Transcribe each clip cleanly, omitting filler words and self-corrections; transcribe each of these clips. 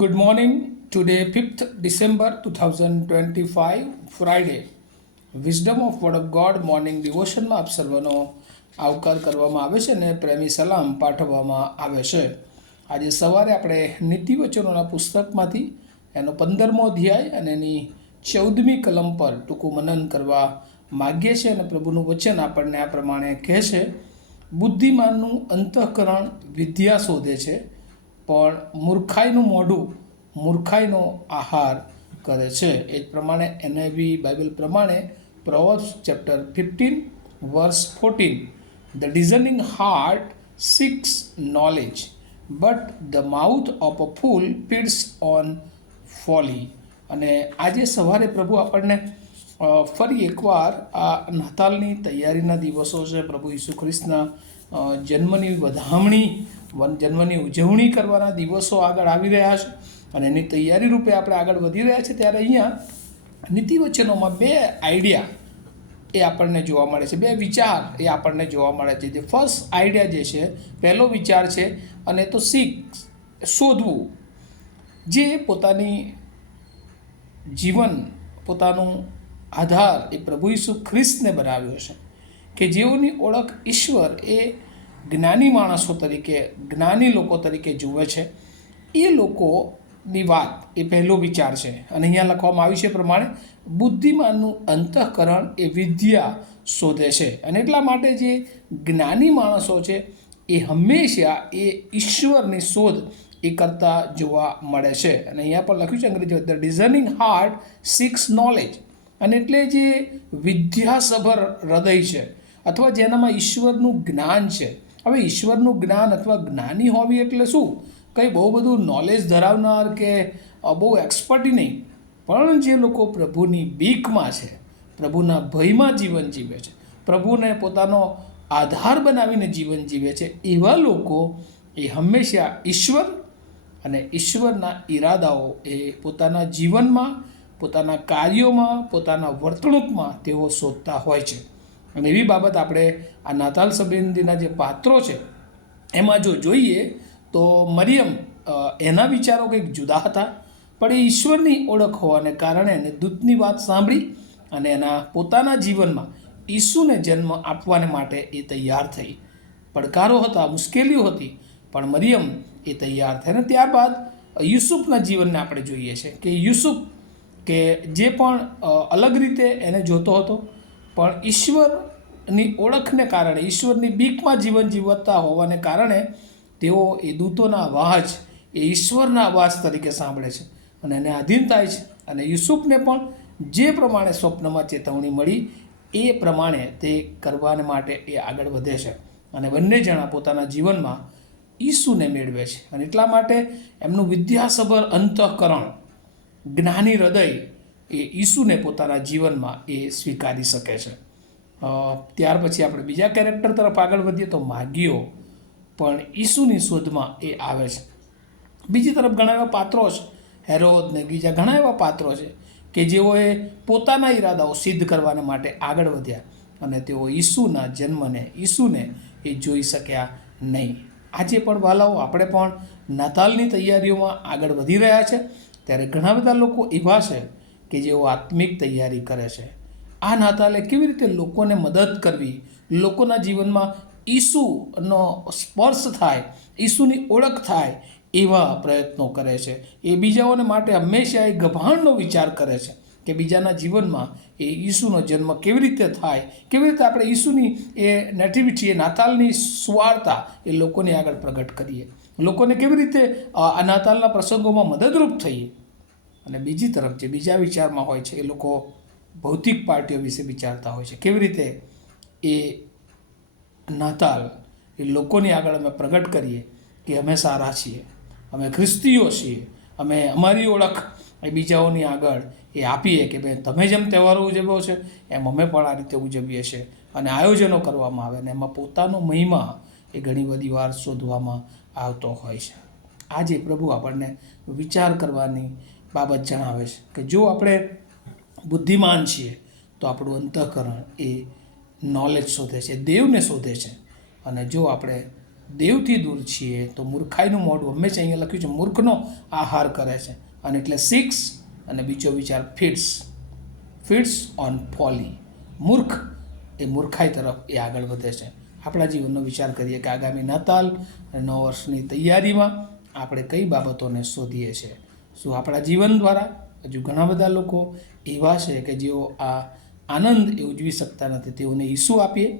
Good morning. Today, 5th December 2025, Friday. Wisdom of word of God morning ડિવોશનમાં આપ સર્વનો આવકાર કરવામાં આવે છે અને પ્રેમી સલામ પાઠવવામાં આવે છે. આજે સવારે આપણે નીતિવચનોના પુસ્તકમાંથી એનો 15મો અધ્યાય અને એની 14મી કલમ પર ટૂંકું મનન કરવા માગીએ છીએ અને પ્રભુનું વચન આપણને આ પ્રમાણે કહે છે: બુદ્ધિમાનનું અંતઃકરણ વિદ્યા શોધે છે, પણ મૂર્ખાઈનું મોઢું મૂર્ખાઈનો આહાર કરે છે. એ જ પ્રમાણે NIV બાઇબલ પ્રમાણે Proverbs chapter 15 verse 14, the discerning heart seeks knowledge, but the mouth of a fool feeds on folly. અને આજે સવારે પ્રભુ આપણને ફરી એકવાર આ નાતાલની તૈયારીના દિવસો છે, પ્રભુ ઈસુ ખ્રિસ્તના જન્મની વધામણી, જન્મની ઉજવણી કરવાના દિવસો આગળ આવી રહ્યા છે અને એની તૈયારી રૂપે આપણે આગળ વધી રહ્યા છે. ત્યારે અહીંયા નીતિવચનોમાં બે આઈડિયા એ આપણને જોવા મળે છે, બે વિચાર એ આપણને જોવા મળે છે. જે ફર્સ્ટ આઈડિયા જે છે, પહેલો વિચાર છે, અને તો શોધવું. જે પોતાની જીવન, પોતાનું આધાર એ પ્રભુ ઈસુ ખ્રિસ્તને બનાવ્યો છે, કે જેઓની ઓળખ ઈશ્વર એ જ્ઞાની માણસો તરીકે, જ્ઞાની લોકો તરીકે જુએ છે. એ લોકોની વાત એ પહેલો વિચાર છે. અને અહીંયા લખવામાં આવ્યું છે પ્રમાણે બુદ્ધિમાનનું અંતઃકરણ એ વિદ્યા શોધે છે. અને એટલા માટે જે જ્ઞાની માણસો છે એ હંમેશા એ ઈશ્વરની શોધ એ કરતા જોવા મળે છે. અને અહીંયા પણ લખ્યું છે અંગ્રેજીમાં, the discerning heart seeks knowledge. અને એટલે જે વિદ્યાસભર હૃદય છે, અથવા જેનામાં ઈશ્વરનું જ્ઞાન છે. હવે ઈશ્વરનું જ્ઞાન અથવા જ્ઞાની હોવી એટલે શું? કંઈ બહુ બધું નોલેજ ધરાવનાર કે બહુ એક્સપર્ટી નહીં, પણ જે લોકો પ્રભુની બીકમાં છે, પ્રભુના ભયમાં જીવન જીવે છે, પ્રભુને પોતાનો આધાર બનાવીને જીવન જીવે છે, એવા લોકો એ હંમેશા ઈશ્વર અને ઈશ્વરના ઈરાદાઓ એ પોતાના જીવનમાં, પોતાના કાર્યોમાં, પોતાના વર્તણૂકમાં તેઓ શોધતા હોય છે. અને એવી બાબત આપણે આ નાતાલ સંબંધીના જે પાત્રો છે એમાં જો જોઈએ તો મરિયમ, એના વિચારો કંઈક જુદા હતા, પણ એ ઈશ્વરની ઓળખ હોવાને કારણે એને દૂતની વાત સાંભળી અને એના પોતાના જીવનમાં ઈસુને જન્મ આપવાને માટે એ તૈયાર થઈ. પડકારો હતા, મુશ્કેલીઓ હતી, પણ મરિયમ એ તૈયાર થઈ. અને ત્યારબાદ યુસુફના જીવનને આપણે જોઈએ છે કે યુસુફ કે જે પણ અલગ રીતે એને જોતો હતો, પણ ઈશ્વરની ઓળખને કારણે, ઈશ્વરની બીકમાં જીવન જીવતા હોવાને કારણે તેઓ એ દૂતોના અવાજ એ ઈશ્વરના અવાજ તરીકે સાંભળે છે અને એને આધીન થાય છે. અને યુસુફને પણ જે પ્રમાણે સ્વપ્નમાં ચેતવણી મળી એ પ્રમાણે તે કરવાને માટે એ આગળ વધે છે. અને બંને જણા પોતાના જીવનમાં ઈસુને મેળવે છે. અને એટલા માટે એમનું વિદ્યાસભર અંતઃકરણ, જ્ઞાની હૃદય એ ઈસુને પોતાના જીવનમાં એ સ્વીકારી શકે છે. ત્યાર પછી આપણે બીજા કેરેક્ટર તરફ આગળ વધીએ તો માગીઓ પણ ઈસુની શોધમાં એ આવે છે. બીજી તરફ ઘણા એવા પાત્રો છે, હેરોદ ને બીજા ઘણા એવા પાત્રો છે કે જેઓએ પોતાના ઈરાદાઓ સિદ્ધ કરવાને માટે આગળ વધ્યા અને તેઓ ઈસુના જન્મને, ઈસુને એ જોઈ શક્યા નહીં. આજે પણ વાલાઓ, આપણે પણ નાતાલની તૈયારીઓમાં આગળ વધી રહ્યા છે. ત્યારે ઘણા બધા લોકો એવા છે કે જેઓ આત્મિક તૈયારી કરે છે. આ નાતાલે કેવી રીતે લોકોને મદદ કરવી, લોકોના જીવનમાં ઈસુનો સ્પર્શ થાય, ઈસુની ઓળખ થાય, એવા પ્રયત્નો કરે છે. એ બીજાઓને માટે હંમેશા એ ગભાણનો વિચાર કરે છે કે બીજાના જીવનમાં એ ઈસુનો જન્મ કેવી રીતે થાય, કેવી રીતે આપણે ઈસુની એ નેટિવિટી, એ નાતાલની સુવાર્તા એ લોકોની આગળ પ્રગટ કરીએ, લોકોને કેવી રીતે આ નાતાલના પ્રસંગોમાં મદદરૂપ થઈએ. અને બીજી તરફ જે બીજા વિચારમાં હોય છે એ લોકો ભૌતિક પાર્ટીઓ વિશે વિચારતા હોય છે, કેવી રીતે એ નાતાલ એ લોકોની આગળ અમે પ્રગટ કરીએ કે અમે સારા છીએ, અમે ખ્રિસ્તીઓ છીએ, અમે અમારી ઓળખ એ બીજાઓની આગળ એ આપીએ કે ભાઈ તમે જેમ તહેવારો ઉજવ્યો છે એમ અમે પણ આ રીતે ઉજવીએ છીએ. અને આયોજનો કરવામાં આવે ને એમાં પોતાનો મહિમા એ ઘણી બધી વાર શોધવામાં આવતો હોય છે. આજે પ્રભુ આપણને વિચાર કરવાની બાબત જણાવે છે કે જો આપણે બુદ્ધિમાન છીએ તો આપણું અંતઃકરણ એ નોલેજ શોધે છે, દેવને શોધે છે. અને જો આપણે દેવથી દૂર છીએ તો મૂર્ખાઈનું મોઢું હંમેશા અહીંયા લખ્યું છે મૂર્ખનો આહાર કરે છે, અને એટલે 6 અને બીજો વિચાર ફીડ્સ ઓન ફોલી. મૂર્ખ એ મૂર્ખાઈ તરફ એ આગળ વધે છે. આપણા જીવનનો વિચાર કરીએ કે આગામી નાતાલ અને નવા વર્ષની તૈયારીમાં આપણે કઈ બાબતોને શોધીએ છીએ. શું આપણા જીવન દ્વારા હજુ ઘણા બધા લોકો એવા છે કે જેઓ આ આનંદ એ ઉજવી શકતા નથી, તેઓને ઈસુ આપીએ,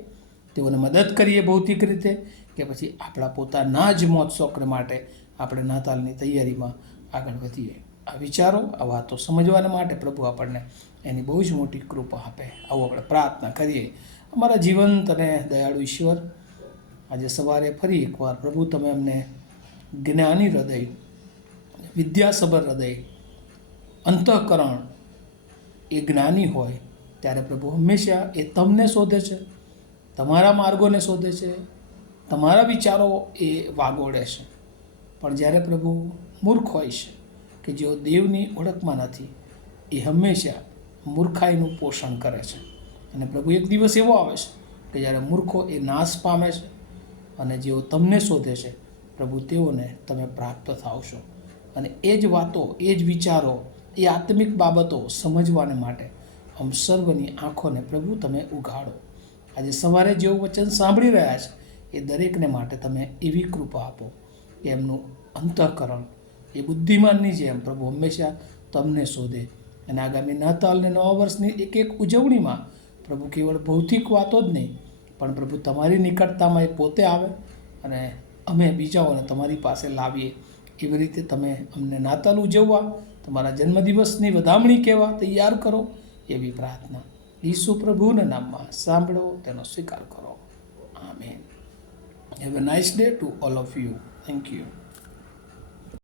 તેઓને મદદ કરીએ ભૌતિક રીતે, કે પછી આપણા પોતાના જ મોજ શોખ માટે આપણે નાતાલની તૈયારીમાં આગળ વધીએ? આ વિચારો, આ વાતો સમજવાના માટે પ્રભુ આપણને એની બહુ જ મોટી કૃપા આપે. આવું આપણે પ્રાર્થના કરીએ. અમારા જીવંત અને દયાળુ ઈશ્વર, આજે સવારે ફરી એકવાર પ્રભુ તમે અમને જ્ઞાની હૃદય, વિદ્યાસભર હૃદય, અંતઃકરણ એ જ્ઞાની હોય ત્યારે પ્રભુ હંમેશા એ તમને શોધે છે, તમારા માર્ગોને શોધે છે, તમારા વિચારો એ વાગોળે છે. પણ જ્યારે પ્રભુ મૂર્ખ હોય છે કે જેઓ દેવની ઓળખમાં નથી, એ હંમેશા મૂર્ખાઈનું પોષણ કરે છે. અને પ્રભુ એક દિવસ એવો આવે છે કે જ્યારે મૂર્ખો એ નાશ પામે છે અને જેઓ તમને શોધે છે પ્રભુ, તેઓને તમે પ્રાપ્ત થાવશો. અને એ જ વાતો, એ જ વિચારો, એ આત્મિક બાબતો સમજવાને માટે આમ સર્વની આંખોને પ્રભુ તમે ઉઘાડો. આજે સવારે જેઓ વચન સાંભળી રહ્યા છે એ દરેકને માટે તમે એવી કૃપા આપો કે એમનું અંતઃકરણ એ બુદ્ધિમાનની જેમ પ્રભુ હંમેશા તમને શોધે. અને આગામી નાતાલ અને નવા વર્ષની એક એક ઉજવણીમાં પ્રભુ કેવળ ભૌતિક વાતો જ નહીં, પણ પ્રભુ તમારી નિકટતામાં એ પોતે આવે અને અમે બીજાઓને તમારી પાસે લાવીએ. એવી રીતે તમે અમને નાતાલ ઉજવવા, તમારા જન્મદિવસની વધામણી કહેવા તૈયાર કરો, એવી પ્રાર્થના ઈસુ પ્રભુના નામમાં સાંભળો, તેનો સ્વીકાર કરો. Amen. Have a nice day to all of you. Thank you.